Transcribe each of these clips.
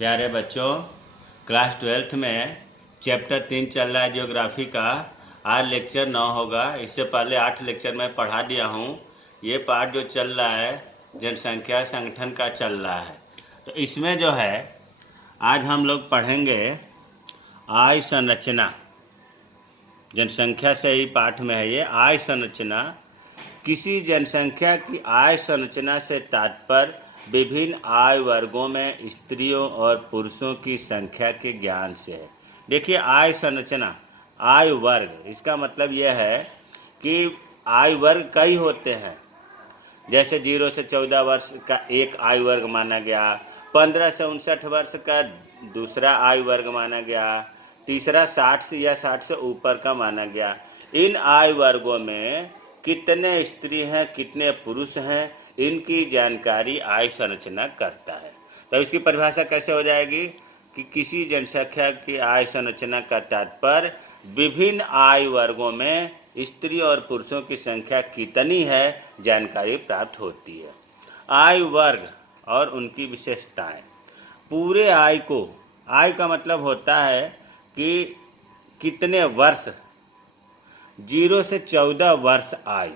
प्यारे बच्चों, class 12th में चैप्टर 3 चल रहा है जियोग्राफी का। आज लेक्चर 9 होगा। इससे पहले 8 लेक्चर मैं पढ़ा दिया हूँ। ये पार्ट जो चल रहा है जनसंख्या संगठन का चल रहा है। तो इसमें जो है आज हम लोग पढ़ेंगे आय संरचना। जनसंख्या से ही पाठ में है ये आय संरचना। किसी जनसंख्या की आय संरचना से तात्पर्य विभिन्न आय वर्गों में स्त्रियों और पुरुषों की संख्या के ज्ञान से है। देखिए, आय संरचना, आय वर्ग, इसका मतलब यह है कि आय वर्ग कई होते हैं। जैसे 0 से 14 वर्ष का एक आयु वर्ग माना गया, 15 से 59 वर्ष का दूसरा आयु वर्ग माना गया, तीसरा 60 से या 60 से ऊपर का माना गया। इन आयु वर्गों में कितने स्त्री हैं, कितने पुरुष हैं, इनकी जानकारी आयु संरचना करता है। तो इसकी परिभाषा कैसे हो जाएगी कि किसी जनसंख्या की आयु संरचना का तात्पर्य विभिन्न आयु वर्गों में स्त्री और पुरुषों की संख्या कितनी है जानकारी प्राप्त होती है। आयु वर्ग और उनकी विशेषताएं। पूरे आयु का मतलब होता है कि कितने वर्ष। 0 से 14 वर्ष आयु।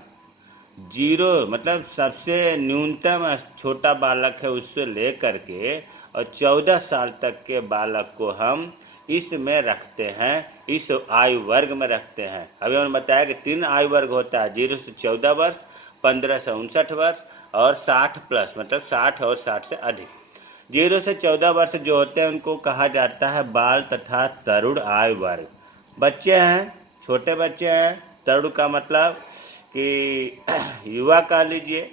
0 मतलब सबसे न्यूनतम छोटा बालक है, उससे लेकर के और 14 साल तक के बालक को हम इसमें रखते हैं, इस आयु वर्ग में रखते हैं। अभी हमने बताया कि 3 आयु वर्ग होता है, 0 से 14 वर्ष, 15 से 59 वर्ष और 60 प्लस, मतलब 60 और 60 से अधिक। 0 से 14 वर्ष जो होते हैं उनको कहा जाता है बाल तथा तरुण आयु वर्ग। बच्चे हैं, छोटे बच्चे हैं। तरुण का मतलब कि युवा कह लीजिए,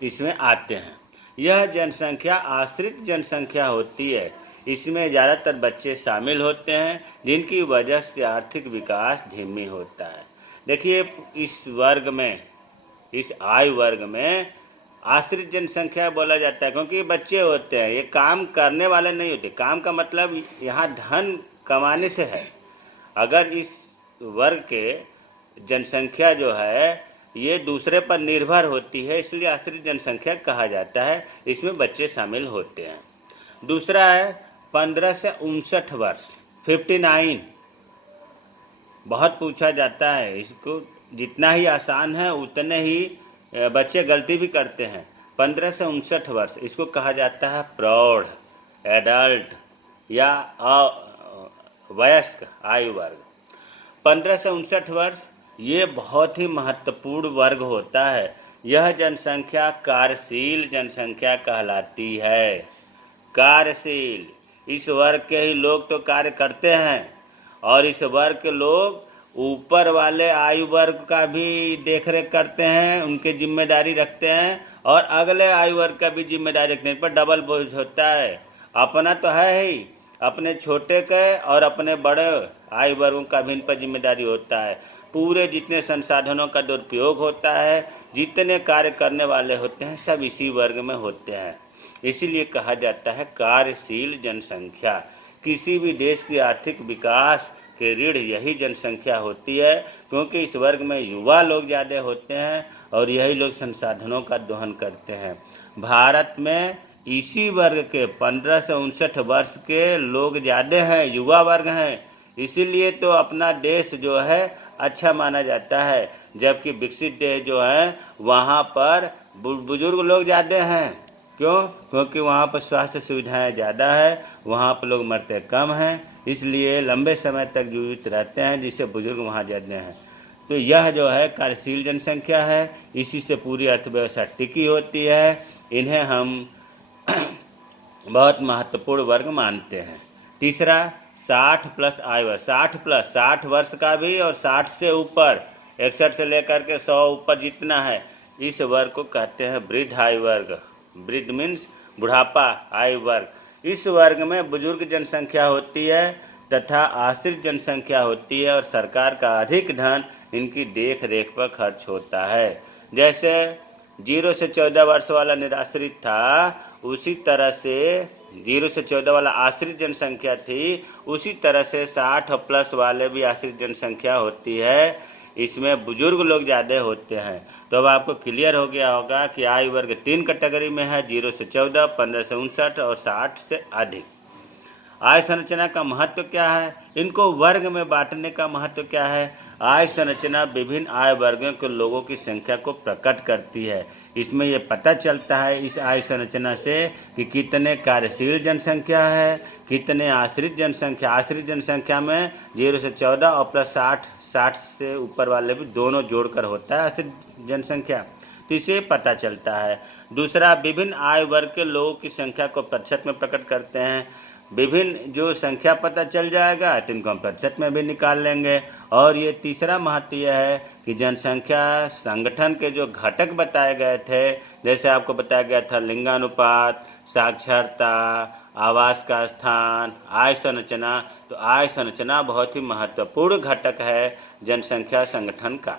इसमें आते हैं। यह जनसंख्या आश्रित जनसंख्या होती है। इसमें ज़्यादातर बच्चे शामिल होते हैं जिनकी वजह से आर्थिक विकास धीमी होता है। देखिए, इस वर्ग में, इस आयु वर्ग में आश्रित जनसंख्या बोला जाता है क्योंकि ये बच्चे होते हैं, ये काम करने वाले नहीं होते। काम का मतलब यहाँ धन कमाने से है। अगर इस वर्ग के जनसंख्या जो है ये दूसरे पर निर्भर होती है, इसलिए आश्रित जनसंख्या कहा जाता है। इसमें बच्चे शामिल होते हैं। दूसरा है 15 से 59 वर्ष, 59। बहुत पूछा जाता है, इसको जितना ही आसान है उतने ही बच्चे गलती भी करते हैं। 15 से 59 वर्ष इसको कहा जाता है प्रौढ़, एडल्ट या वयस्क आयु वर्ग। 15 से 59 वर्ष ये बहुत ही महत्वपूर्ण वर्ग होता है। यह जनसंख्या कार्यशील जनसंख्या कहलाती है। कार्यशील, इस वर्ग के ही लोग तो कार्य करते हैं और इस वर्ग के लोग ऊपर वाले आयु वर्ग का भी देखरेख करते हैं, उनके जिम्मेदारी रखते हैं और अगले आयु वर्ग का भी जिम्मेदारी रखने पर डबल बोझ होता है। अपना तो है ही, अपने छोटे के और अपने बड़े आयु वर्गों का भी इन पर जिम्मेदारी होता है। पूरे जितने संसाधनों का दुरुपयोग होता है, जितने कार्य करने वाले होते हैं, सब इसी वर्ग में होते हैं। इसीलिए कहा जाता है कार्यशील जनसंख्या। किसी भी देश की आर्थिक विकास के रीढ़ यही जनसंख्या होती है क्योंकि इस वर्ग में युवा लोग ज़्यादा होते हैं और यही लोग संसाधनों का दोहन करते हैं। भारत में इसी वर्ग के 15 से 59 वर्ष के लोग ज़्यादा हैं, युवा वर्ग हैं। इसीलिए तो अपना देश जो है अच्छा माना जाता है, जबकि विकसित देश जो है वहाँ पर बुजुर्ग लोग ज़्यादा हैं। क्यों? क्योंकि वहाँ पर स्वास्थ्य सुविधाएं ज़्यादा है, वहाँ पर लोग मरते कम हैं, इसलिए लंबे समय तक जीवित रहते हैं, जिससे बुजुर्ग वहाँ ज़्यादा हैं। तो यह जो है कार्यशील जनसंख्या है, इसी से पूरी अर्थव्यवस्था टिकी होती है। इन्हें हम बहुत महत्वपूर्ण वर्ग मानते हैं। तीसरा 60 प्लस आयु वर्ग। 60 प्लस, 60 वर्ष का भी और 60 से ऊपर, 61 से लेकर के 100 ऊपर जितना है, इस वर्ग को कहते हैं वृद्ध आयु वर्ग। वृद्ध मीन्स बुढ़ापा आयु वर्ग। इस वर्ग में बुजुर्ग जनसंख्या होती है तथा आश्रित जनसंख्या होती है और सरकार का अधिक धन इनकी देख रेख पर खर्च होता है। जैसे 0 से 14 वर्ष वाला निराश्रित था, उसी तरह से 0 से 14 वाला आश्रित जनसंख्या थी, उसी तरह से 60 प्लस वाले भी आश्रित जनसंख्या होती है। इसमें बुजुर्ग लोग ज़्यादा होते हैं। तो अब आपको क्लियर हो गया होगा कि आयु वर्ग 3 कैटेगरी में है, 0 से 14, 15 से 59 और 60 से अधिक। आय संरचना का महत्व क्या है, इनको वर्ग में बांटने का महत्व क्या है। आय संरचना विभिन्न आय वर्गों के लोगों की संख्या को प्रकट करती है। इसमें ये पता चलता है इस आय संरचना से कि कितने कार्यशील जनसंख्या है, कितने आश्रित जनसंख्या। आश्रित जनसंख्या में 0 से 14 और प्लस 60, 60 से ऊपर वाले भी दोनों जोड़कर होता है आश्रित जनसंख्या। तो इसे पता चलता है। दूसरा, विभिन्न आय वर्ग के लोगों की संख्या को प्रतिशत में प्रकट करते हैं। विभिन्न जो संख्या पता चल जाएगा तो इनको हम प्रतिशत में भी निकाल लेंगे। और ये तीसरा महत्व यह है कि जनसंख्या संगठन के जो घटक बताए गए थे, जैसे आपको बताया गया था लिंगानुपात, साक्षरता, आवास का स्थान, आय संरचना। तो आय संरचना बहुत ही महत्वपूर्ण घटक है जनसंख्या संगठन का।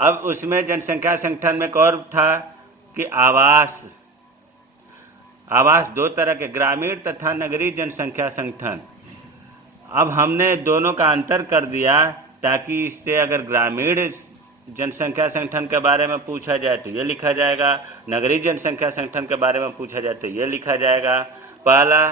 अब उसमें जनसंख्या संगठन में एक और था कि आवास 2 तरह के, ग्रामीण तथा नगरीय जनसंख्या संगठन। अब हमने दोनों का अंतर कर दिया ताकि इससे अगर ग्रामीण जनसंख्या संगठन के बारे में पूछा जाए तो ये लिखा जाएगा, नगरीय जनसंख्या संगठन के बारे में पूछा जाए तो ये लिखा जाएगा। पहला,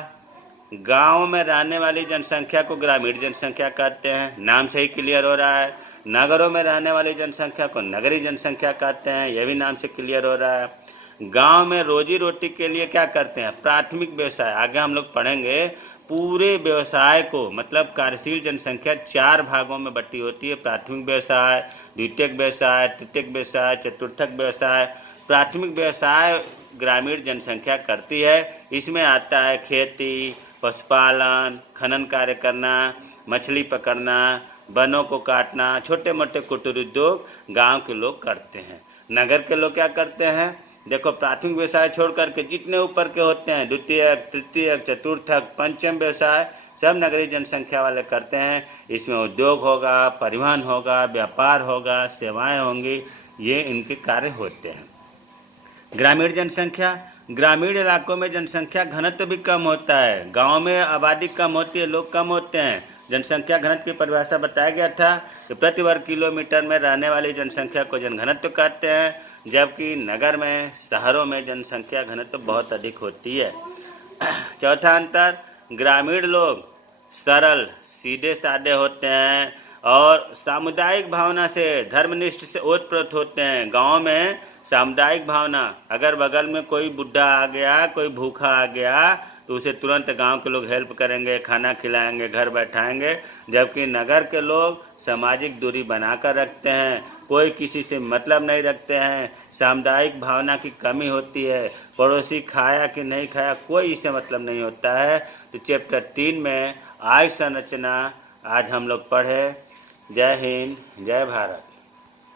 गांव में रहने वाली जनसंख्या को ग्रामीण जनसंख्या कहते हैं, नाम से ही क्लियर हो रहा है। नगरों में रहने वाली जनसंख्या को नगरीय जनसंख्या कहते हैं, यह भी नाम से क्लियर हो रहा है। गांव में रोजी रोटी के लिए क्या करते हैं, प्राथमिक व्यवसाय। आगे हम लोग पढ़ेंगे पूरे व्यवसाय को, मतलब कार्यशील जनसंख्या 4 भागों में बटी होती है। प्राथमिक व्यवसाय, द्वितीयक व्यवसाय, तृतीयक व्यवसाय, चतुर्थक व्यवसाय। प्राथमिक व्यवसाय ग्रामीण जनसंख्या करती है। इसमें आता है खेती, पशुपालन, खनन कार्य करना, मछली पकड़ना, वनों को काटना, छोटे मोटे कुटीर उद्योग गांव के लोग करते हैं। नगर के लोग क्या करते हैं, देखो प्राथमिक व्यवसाय छोड़ करके जितने ऊपर के होते हैं, द्वितीयक, तृतीयक, चतुर्थक, पंचम व्यवसाय, सब नगरीय जनसंख्या वाले करते हैं। इसमें उद्योग होगा, परिवहन होगा, व्यापार होगा, सेवाएं होंगी, ये इनके कार्य होते हैं। ग्रामीण जनसंख्या, ग्रामीण इलाकों में जनसंख्या घनत्व भी कम होता है। गांव में आबादी कम होती है, लोग कम होते हैं। जनसंख्या घनत्व की परिभाषा बताया गया था कि प्रति वर्ग किलोमीटर में रहने वाली जनसंख्या को जनघनत्व कहते हैं, जबकि नगर में, शहरों में जनसंख्या घनत्व बहुत अधिक होती है। चौथा अंतर, ग्रामीण लोग सरल, सीधे साधे होते हैं और सामुदायिक भावना से, धर्मनिष्ठ से ओतप्रोत होते हैं। गांव में सामुदायिक भावना, अगर बगल में कोई बुढ़ा आ गया, कोई भूखा आ गया तो उसे तुरंत गांव के लोग हेल्प करेंगे, खाना खिलाएंगे, घर बैठाएंगे। जबकि नगर के लोग सामाजिक दूरी बनाकर रखते हैं, कोई किसी से मतलब नहीं रखते हैं, सामुदायिक भावना की कमी होती है, पड़ोसी खाया कि नहीं खाया कोई इससे मतलब नहीं होता है। तो चैप्टर 3 में आय संरचना आज हम लोग पढ़े। जय हिंद, जय भारत।